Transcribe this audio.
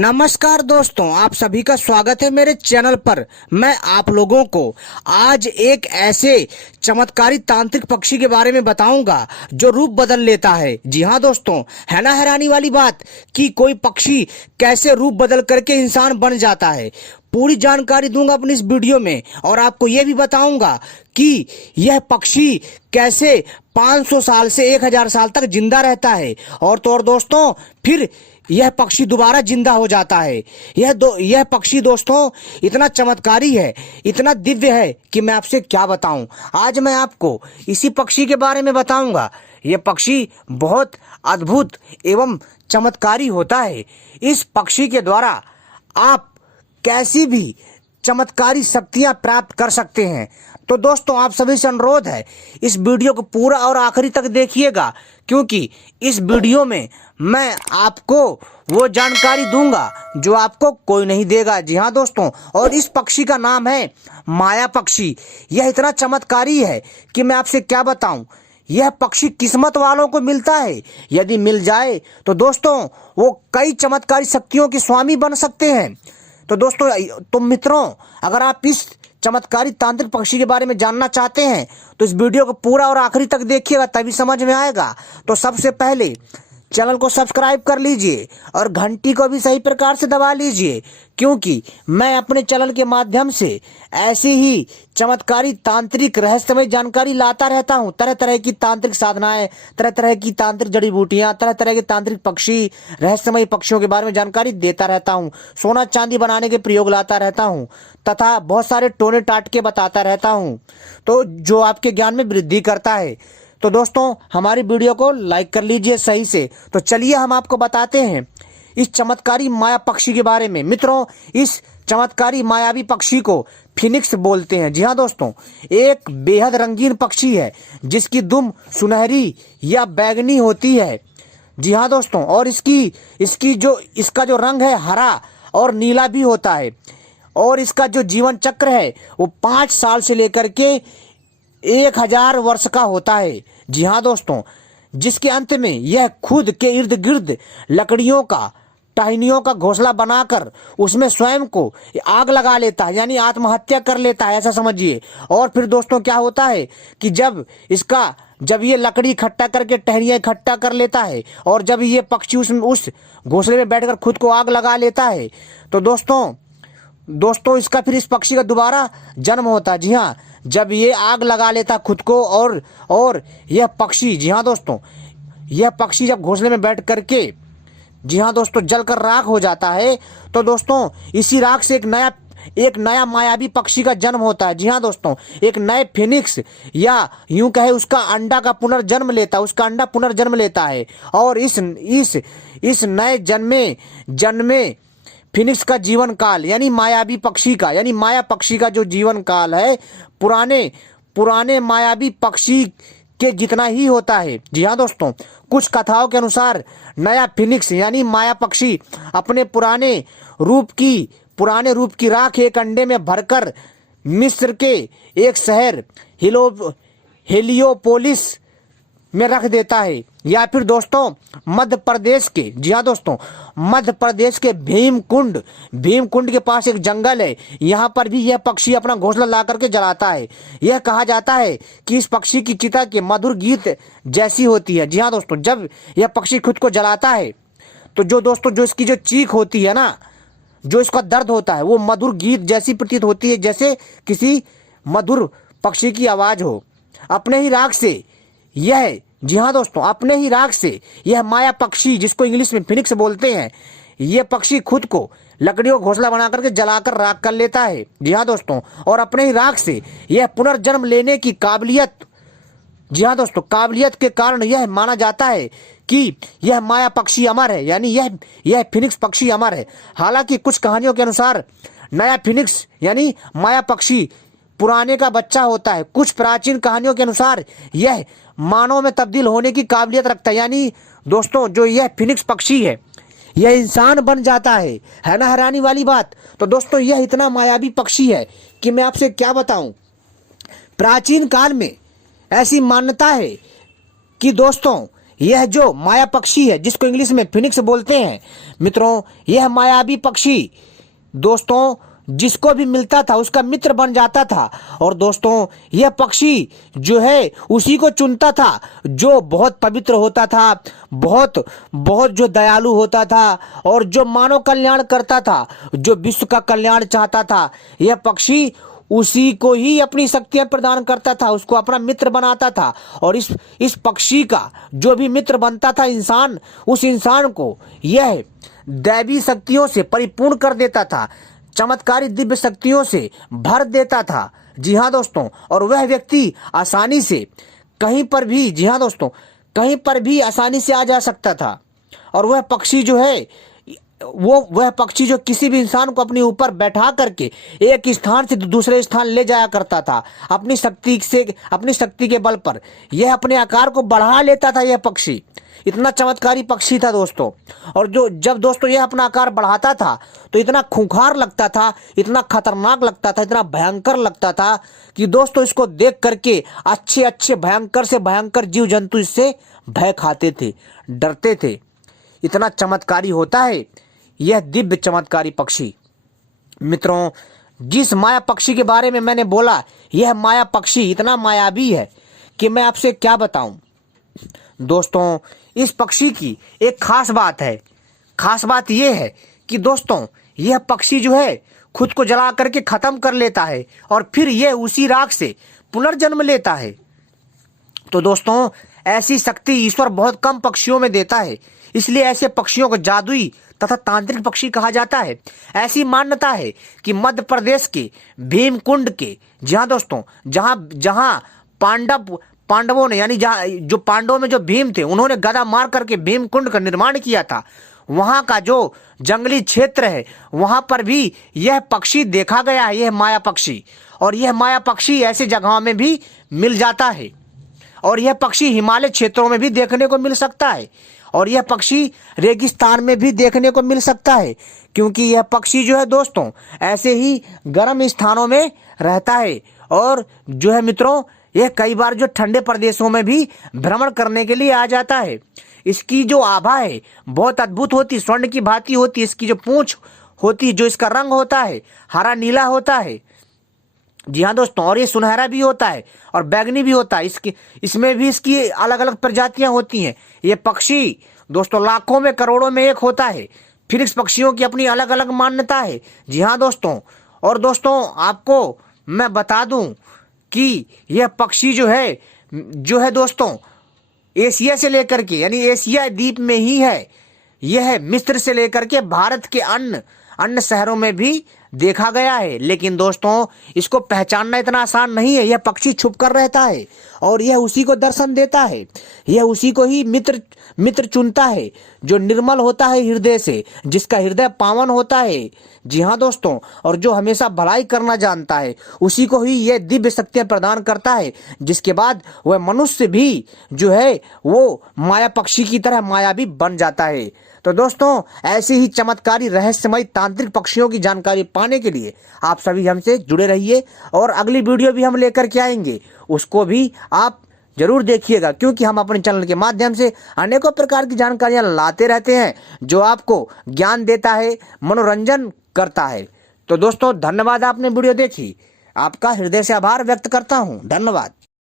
नमस्कार दोस्तों, आप सभी का स्वागत है मेरे चैनल पर। मैं आप लोगों को आज एक ऐसे चमत्कारी तांत्रिक पक्षी के बारे में बताऊंगा जो रूप बदल लेता है। जी हाँ दोस्तों, है ना हैरानी वाली बात कि कोई पक्षी कैसे रूप बदल करके इंसान बन जाता है। पूरी जानकारी दूंगा अपनी इस वीडियो में और आपको यह भी बताऊंगा कि यह पक्षी कैसे 500 साल से 1000 साल तक जिंदा रहता है और तो और दोस्तों फिर यह पक्षी दोबारा जिंदा हो जाता है। यह पक्षी दोस्तों इतना चमत्कारी है, इतना दिव्य है कि मैं आपसे क्या बताऊं। आज मैं आपको इसी पक्षी के बारे में बताऊंगा। यह पक्षी बहुत अद्भुत एवं चमत्कारी होता है। इस पक्षी के द्वारा आप कैसी भी चमत्कारी शक्तियां प्राप्त कर सकते हैं। तो दोस्तों आप सभी से अनुरोध है, इस वीडियो को पूरा और आखिरी तक देखिएगा, क्योंकि इस वीडियो में मैं आपको वो जानकारी दूंगा जो आपको कोई नहीं देगा। जी हाँ दोस्तों, और इस पक्षी का नाम है माया पक्षी। यह इतना चमत्कारी है कि मैं आपसे क्या बताऊं। यह पक्षी किस्मत वालों को मिलता है। यदि मिल जाए तो दोस्तों वो कई चमत्कारी शक्तियों के स्वामी बन सकते हैं। तो दोस्तों, तो मित्रों, अगर आप इस चमत्कारी तांत्रिक पक्षी के बारे में जानना चाहते हैं तो इस वीडियो को पूरा और आखिरी तक देखिएगा, तभी समझ में आएगा। तो सबसे पहले चैनल को सब्सक्राइब कर लीजिए और घंटी को भी सही प्रकार से दबा लीजिए, क्योंकि मैं अपने चैनल के माध्यम से ऐसी ही चमत्कारी तांत्रिक रहस्यमय जानकारी लाता रहता हूं। तरह तरह की तांत्रिक साधनाएं, तरह तरह की तांत्रिक जड़ी बूटियां, तरह तरह के तांत्रिक पक्षी, रहस्यमय पक्षियों के बारे में जानकारी देता रहता हूं। सोना चांदी बनाने के प्रयोग लाता रहता हूं तथा बहुत सारे टोने टाटके बताता रहता हूं, तो जो आपके ज्ञान में वृद्धि करता है। तो दोस्तों हमारी वीडियो को लाइक कर लीजिए सही से। तो चलिए हम आपको बताते हैं इस चमत्कारी माया पक्षी के बारे में। मित्रों, इस चमत्कारी मायावी पक्षी को फिनिक्स बोलते हैं। जी हाँ दोस्तों, एक बेहद रंगीन पक्षी है जिसकी दुम सुनहरी या बैंगनी होती है। जी हाँ दोस्तों, और इसका जो रंग है हरा और नीला भी होता है। और इसका जो जीवन चक्र है वो 5 साल से लेकर के 1000 वर्ष का होता है। जी हाँ दोस्तों, जिसके अंत में यह खुद के इर्द गिर्द लकड़ियों का, टहनियों का घोंसला बनाकर उसमें स्वयं को आग लगा लेता है, यानी आत्महत्या कर लेता है, ऐसा समझिए। और फिर दोस्तों क्या होता है कि जब ये लकड़ी इकट्ठा करके, टहनियां इकट्ठा कर लेता है और जब ये पक्षी उस घोंसले में बैठकर खुद को आग लगा लेता है, तो दोस्तों इसका फिर इस पक्षी का दोबारा जन्म होता है। जी हाँ, जब ये आग लगा लेता खुद को और यह पक्षी, जी हाँ दोस्तों, यह पक्षी जब घोंसले में बैठ करके, जी हाँ दोस्तों, जलकर राख हो जाता है, तो दोस्तों इसी राख से एक नया मायावी पक्षी का जन्म होता है। जी हाँ दोस्तों, एक नए फिनिक्स, या यूं कहे उसका अंडा का पुनर्जन्म लेता है, उसका अंडा पुनर्जन्म लेता है। और इस नए जन्मे फिनिक्स का जीवन काल, यानी मायावी पक्षी का, यानी माया पक्षी का जो जीवन काल है पुराने मायावी पक्षी के जितना ही होता है। जी हाँ दोस्तों, कुछ कथाओं के अनुसार नया फिनिक्स यानी माया पक्षी अपने पुराने रूप की राख एक अंडे में भरकर मिस्र के एक शहर हेलियोपोलिस में रख देता है, या फिर दोस्तों मध्य प्रदेश के, जी हाँ दोस्तों, मध्य प्रदेश के भीमकुंड के पास एक जंगल है, यहाँ पर भी यह पक्षी अपना घोंसला ला करके जलाता है। यह कहा जाता है कि इस पक्षी की चिता के मधुर गीत जैसी होती है। जी हाँ दोस्तों, जब यह पक्षी खुद को जलाता है तो जो इसकी जो चीख होती है ना, जो इसका दर्द होता है, वो मधुर गीत जैसी प्रतीत होती है, जैसे किसी मधुर पक्षी की आवाज हो। अपने ही राग से यह, जी हाँ दोस्तों, अपने ही राग से यह माया पक्षी, जिसको इंग्लिश में फिनिक्स बोलते हैं, यह पक्षी खुद को लकड़ियों घोंसला बना करके जलाकर राख कर लेता है। जी हाँ दोस्तों, और अपने ही राग से यह पुनर्जन्म लेने की काबिलियत, जी हाँ दोस्तों, काबिलियत के कारण यह माना जाता है कि यह माया पक्षी अमर है, यानी यह फिनिक्स पक्षी अमर है। हालांकि कुछ कहानियों के अनुसार नया फिनिक्स यानी माया पक्षी पुराने का बच्चा होता है। कुछ प्राचीन कहानियों के अनुसार यह मानव में तब्दील होने की काबिलियत रखता है, यानी दोस्तों जो यह फिनिक्स पक्षी है यह इंसान बन जाता है ना हैरानी वाली बात। तो दोस्तों यह इतना मायावी पक्षी है कि मैं आपसे क्या बताऊं। प्राचीन काल में ऐसी मान्यता है कि दोस्तों यह जो माया पक्षी है, जिसको इंग्लिश में फिनिक्स बोलते हैं मित्रों, यह मायावी पक्षी दोस्तों जिसको भी मिलता था उसका मित्र बन जाता था। और दोस्तों यह पक्षी जो है उसी को चुनता था जो बहुत पवित्र होता था, बहुत बहुत जो दयालु होता था और जो मानव कल्याण करता था, जो विश्व का कल्याण चाहता था। यह पक्षी उसी को ही अपनी शक्तियां प्रदान करता था, उसको अपना मित्र बनाता था। और इस पक्षी का जो भी मित्र बनता था इंसान, उस इंसान को यह दैवी शक्तियों से परिपूर्ण कर देता था, चमत्कारी दिव्य शक्तियों से भर देता था। जी हाँ दोस्तों, और वह व्यक्ति आसानी से कहीं पर भी, जी हाँ दोस्तों, कहीं पर भी आसानी से आ जा सकता था। और वह पक्षी जो है वह पक्षी जो किसी भी इंसान को अपने ऊपर बैठा करके एक स्थान से दूसरे स्थान ले जाया करता था अपनी शक्ति के बल पर। यह अपने आकार को बढ़ा लेता था। यह पक्षी इतना चमत्कारी पक्षी था दोस्तों। और जब दोस्तों यह अपना आकार बढ़ाता था तो इतना खूंखार लगता था, इतना खतरनाक लगता था, इतना भयंकर लगता था कि दोस्तों इसको देख करके अच्छे अच्छे भयंकर से भयंकर जीव जंतु इससे भय खाते थे, डरते थे। इतना चमत्कारी होता है यह दिव्य चमत्कारी पक्षी। मित्रों, जिस माया पक्षी के बारे में मैंने बोला, यह माया पक्षी इतना मायावी है कि मैं आपसे क्या बताऊं। दोस्तों इस पक्षी की एक खास बात है। खास बात यह है कि दोस्तों यह पक्षी जो है खुद को जला करके खत्म कर लेता है और फिर यह उसी राख से पुनर्जन्म लेता है। तो दोस्तों ऐसी शक्ति ईश्वर बहुत कम पक्षियों में देता है, इसलिए ऐसे पक्षियों को जादुई तथा तांत्रिक पक्षी कहा जाता है। ऐसी मान्यता है कि मध्य प्रदेश के भीमकुंड के, जहां दोस्तों जहां पांडवों ने, यानी जो पांडवों में जो भीम थे, उन्होंने गदा मार करके भीमकुंड का निर्माण किया था, वहां का जो जंगली क्षेत्र है वहां पर भी यह पक्षी देखा गया है, यह माया पक्षी। और यह माया पक्षी ऐसे जगहों में भी मिल जाता है। और यह पक्षी हिमालय क्षेत्रों में भी देखने को मिल सकता है। और यह पक्षी रेगिस्तान में भी देखने को मिल सकता है, क्योंकि यह पक्षी जो है दोस्तों ऐसे ही गर्म स्थानों में रहता है। और जो है मित्रों यह कई बार जो ठंडे प्रदेशों में भी भ्रमण करने के लिए आ जाता है। इसकी जो आभा है बहुत अद्भुत होती, स्वर्ण की भांति होती। इसकी जो पूंछ होती, जो इसका रंग होता है हरा नीला होता है। जी हाँ दोस्तों, और ये सुनहरा भी होता है और बैगनी भी होता है। इसमें भी इसकी अलग अलग प्रजातियां होती हैं। ये पक्षी दोस्तों लाखों में करोड़ों में एक होता है। फिर इस पक्षियों की अपनी अलग अलग मान्यता है। जी हाँ दोस्तों, और दोस्तों आपको मैं बता दूं कि यह पक्षी जो है दोस्तों एशिया से लेकर के, यानी एशिया द्वीप में ही है। यह मिस्र से लेकर के भारत के अन्य शहरों में भी देखा गया है। लेकिन दोस्तों इसको पहचानना इतना आसान नहीं है। यह पक्षी छुप कर रहता है और यह उसी को दर्शन देता है। यह उसी को ही मित्र चुनता है जो निर्मल होता है हृदय से, जिसका हृदय पावन होता है। जी हाँ दोस्तों, और जो हमेशा भलाई करना जानता है, उसी को ही यह दिव्य शक्तियां प्रदान करता है, जिसके बाद वह मनुष्य भी जो है वो माया पक्षी की तरह मायावी बन जाता है। तो दोस्तों ऐसे ही चमत्कारी रहस्यमय तांत्रिक पक्षियों की जानकारी पाने के लिए आप सभी हमसे जुड़े रहिए। और अगली वीडियो भी हम लेकर के आएंगे, उसको भी आप जरूर देखिएगा, क्योंकि हम अपने चैनल के माध्यम से अनेकों प्रकार की जानकारियां लाते रहते हैं जो आपको ज्ञान देता है, मनोरंजन करता है। तो दोस्तों धन्यवाद, आपने वीडियो देखी। आपका हृदय से आभार व्यक्त करता हूं। धन्यवाद।